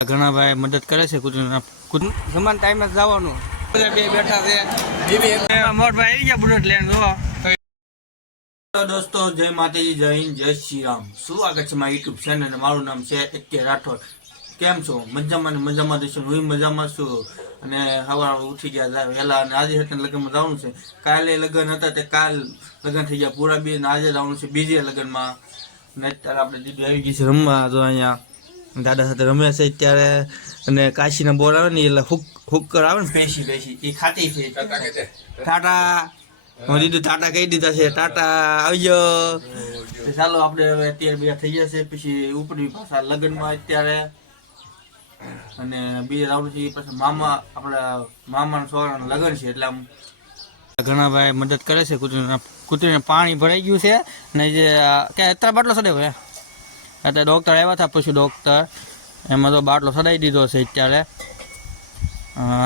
ઘણા ભાઈ મદદ કરે છે સમાન ટાઈમે જ જવાનું બે બેઠા છે મોટ ભાઈ આવી ગયા બુલેટ લઈને જો દોસ્તો જય માતાજી જય હિન્દ જય શ્રી રામ સ્વાગત છે મારા યુટ્યુબ ચેનલ અને મારું નામ છે કે રાઠોડ કેમ છો મજામાં ને મજામાં દઈશું હું મજામાં છું અને સવારે ઉઠી ગયા વહેલા અને આજે હતા લગ્નમાં જવાનું છે કાલે લગ્ન હતા તે કાલ લગ્ન થઈ ગયા પૂરા બી આજે જવાનું છે બીજે લગ્નમાં અને અત્યારે આપણે દીદી આવી ગઈ છે રમવા જો અહીંયા દાદા સાથે રમ્યા છે અત્યારે અને કાશીના બોર આવે ને એટલે હુક્કર આવે ને પેશી એ ખાતી છે ટાટા દીધું ટાટા કહી દીધા છે ટાટા આવજો ચાલો આપણે હવે અત્યારે બે થઈ ગયા છે પછી ઉપરી પાછા લગ્નમાં અત્યારે અને બીજા રાઉન્ડ છે પછી આપણા મામાના છોકરાનું લગ્ન છે એટલે આમ ઘણા ભાઈ મદદ કરે છે કૂતરીને પાણી ભરાઈ ગયું છે ને જે કે અત્યારે બાટલો સડ્યો હે અત્યારે ડૉક્ટર આવ્યા હતા પછી ડૉક્ટર એમાં તો બાટલો સડાઈ દીધો છે અત્યારે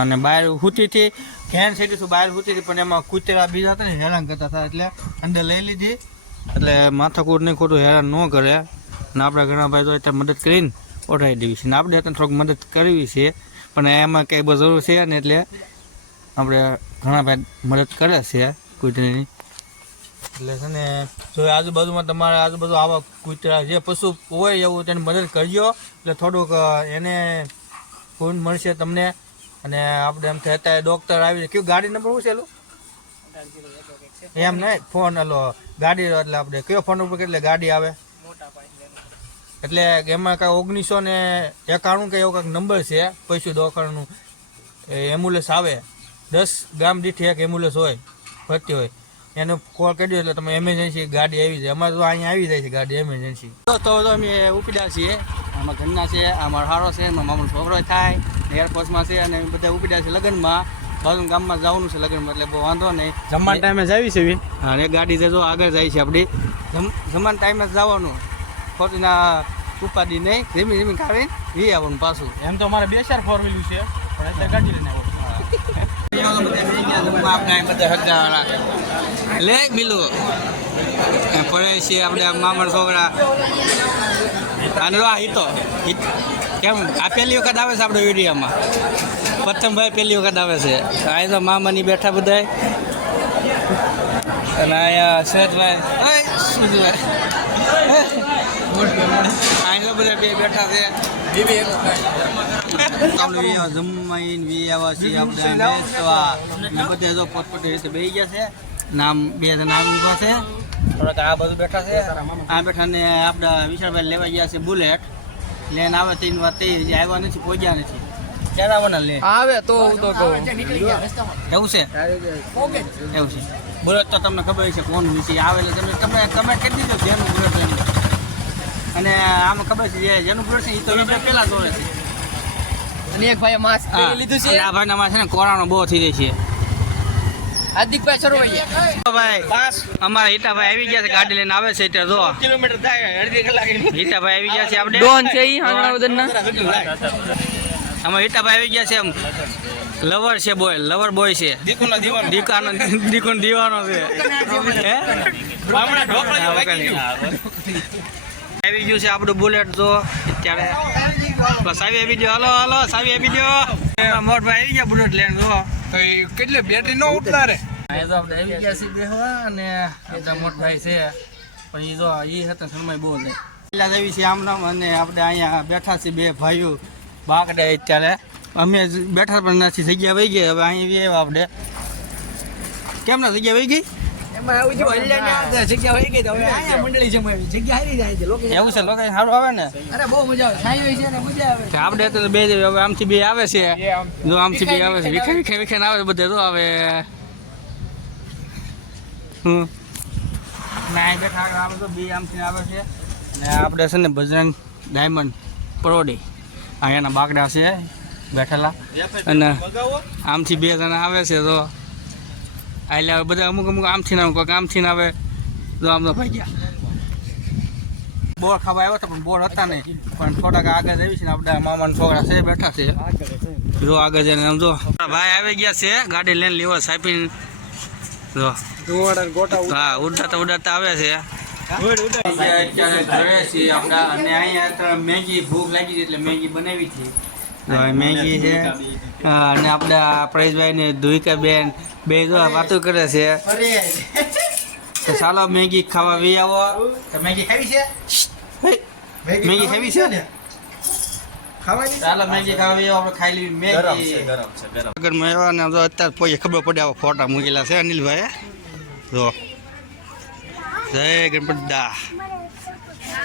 અને બહાર હુતીથી ફેન સેટી છું બહાર હુતીથી પણ એમાં કૂતરા બીજા હતા ને હેરાન કરતા હતા એટલે અંદર લઈ લીધી એટલે માથાકૂટ નહીં ખોટું હેરાન ન કરે અને આપણે ઘણા ભાઈ તો અત્યારે મદદ કરીને ઓઢાવી દેવી છે ને આપણે અત્યારે થોડુંક મદદ કરવી છે પણ એમાં કંઈ બહુ જરૂર છે ને એટલે આપણે ઘણા ભાઈ મદદ કરે છે કૂતરીની એટલે છે ને જો આજુબાજુમાં તમારે આજુબાજુ આવા કૂતરા જે પશુ હોય એવું તેને મદદ કરજો એટલે થોડુંક એને ફોન મળશે તમને અને આપણે એમ થાય અત્યારે ડૉક્ટર આવી કયું ગાડી નંબર શું છે એલું એમ નહીં ફોન એલો ગાડી એટલે આપણે કયો ફોન ઉપર કેટલે ગાડી આવે એટલે એમાં કાંઈ 1991 કે એવો કાંઈક નંબર છે પશુ દવાખાનાનું એમ્બ્યુલન્સ આવે 10 ગામ દીઠ એક એમ્બ્યુલન્સ હોય ફરતી હોય એનો કોલ કરી દો એટલે તમે એમરજન્સી ગાડી આવી જાય અમારે તો અહીંયા આવી જાય છે ગાડી એમરજન્સી તો અમે ઉપડ્યા છીએ આમાં ઘરના છે અમારો હારો છે એમાં મામૂલ છોકરો થાય એરપોર્ટમાં છે અને બધા ઉપડ્યા છે લગ્નમાં બાજુ ગામમાં જવાનું છે લગ્નમાં એટલે બહુ વાંધો નહીં જમવાના ટાઈમે જ આવી છે હા એ ગાડી જો આગળ જાય છે આપણી જમવાના ટાઈમે જ જવાનું ખોટીના ઉપાડી નહીં ધીમી ધીમી કાઢીને વી આવવાનું પાછું એમ તો અમારે 2-4 4 વ્હીલ છે પણ એટલે ગાડી લઈને લે મિલું પડે છે આપણે મામા છોકરા અને હિતો કેમ આ પહેલી વખત આવે છે આપણે વિડીયોમાં પ્રથમભાઈ પહેલી વખત આવે છે અહીં તો મામાની બેઠા બધા અને અહીંયા શેઠભાઈ અહીં તો બધા બે બેઠા છે બધા જો પોતપોતે રીતે બેસી ગયા છે નામ 2 જણા આવી ઉભા છે થોડાક આ બધું બેઠા છે આ બેઠા ને આપણા વિશાળભાઈ લેવા ગયા છે બુલેટ લઈને આવે 3 વાર આવ્યા નથી પહોંચ્યા નથી ક્યારે આવવાના લે આવે તો હું તો કહું એવું છે બુલેટ તો તમને ખબર છે કોણ વિશે આવે એટલે તમે કહી દીધો જેનું બુલેટ એનું અને આમાં ખબર છે જેનું બુલેટ છે એ તો પેલા દોડે છે અને એક ભાઈ માસ્ક લીધું છે આ ભાઈના માં છે ને કોરોના બહુ થઈ જાય છે હાર્દિકભાઈ સરવૈયા ભાઈ અમારા હિતાભાઈ આવી ગયા છે ગાડી લઈને આવે છે એટલે જો કિલોમીટર થાય અડધી કલાક હિતાભાઈ આવી ગયા છે આપણે ડોન છે ઈ હાંગણાવદરના અમારા હિતાભાઈ આવી ગયા છે એમ લવર છે બોય લવર બોય છે દીકોનો દીવાનો છે હે બામણા ઢોકળા આવી ગયું છે આપણું બુલેટ જો અત્યારે સાવી આવી ગયો હાલો સાવી આવી ગયો મોટ ભાઈ આવી ગયા બુલેટ લઈને જો કેટલી બેટરી નો ઉતારે તો આપણે આવી ગયા છીએ બેહવા અને આપણા મોટ ભાઈ છે પણ એ જો એ હતા સમય બહુ લે પેલા જ આવી છે આમ નામ અને આપણે અહીંયા બેઠા છીએ બે ભાઈઓ બાકડે અત્યારે અમે બેઠા પણ નથી જગ્યા વહી ગઈ હવે અહીં આપણે કેમ ના જગ્યા વહી ગઈ જગ્યા હોય ગઈ હવે અહીંયા મંડળી જમાવી જગ્યા હારી જાય છે લોકો એવું છે લોકો સારું આવે ને અરે બહુ મજા આવે છાઈ હોય છે ને મજા આવે આપણે તો બે હવે આમથી બે આવે છે જો આમથી બે આવે છે વિખે આવે બધે તો આવે ના બેઠા આવે તો બે આમથી આવે છે ને આપણે છે ને બજરંગ ડાયમંડ પરોડી અહીંયાના બાકડા છે બેઠેલા અને આમથી 2 જણા આવે છે તો એટલે બધા અમુક આમથી ના કોઈક આમથી ના આવે જો આમ તો ભાઈ ગયા બોર ખાવા આવ્યો હતો પણ બોર હતા નહીં પણ થોડાક આગળ જઈ છે ને આપણા મામાના છોકરા છે બેઠા છે જો આગળ જઈને આમ જો ભાઈ આવી ગયા છે ગાડી લઈને લેવા સાપીને જો હા ઉડતા આવે છે અત્યારે ઘરે છીએ આપણા અને અહીંયા તો મેગી ભૂખ લાગી છે એટલે મેગી બનાવી છે તો આ મેગી છે હા, અને આપણા પરેશભાઈ ને ધુઈકા બેન બે જો વાતો કરે છે તો ચાલો મેગી ખાવા વી આવો. મેગી ખાવી છે મેગી ખાવી છે ને ખાવાની ચાલો મેગી ખાવા વી આવો, આપણે ખાઈ લેવી મેગી. અગર મેં આવ્યા ને તો અત્યારે પછી ખબર પડે આવા ફોટા મૂકેલા છે અનિલભાઈ જો જય ગણપતિ દા.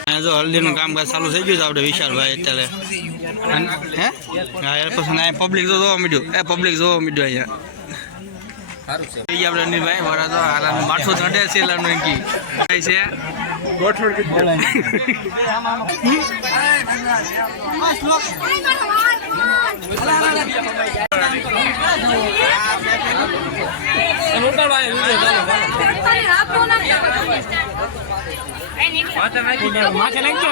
અહીંયા જો હલ્દીનું કામકાજ ચાલુ થઈ ગયું છે આપણે વિશાલભાઈ અત્યારે હે હા એ પછી અહીંયા પબ્લિક તો જોવા મળ્યું પબ્લિક જોવા મળ્યું અહીંયા આપણે અનિલભાઈ મારા તો હાલ માથું ચડે છે લાનું એકી છે માથે નાખજો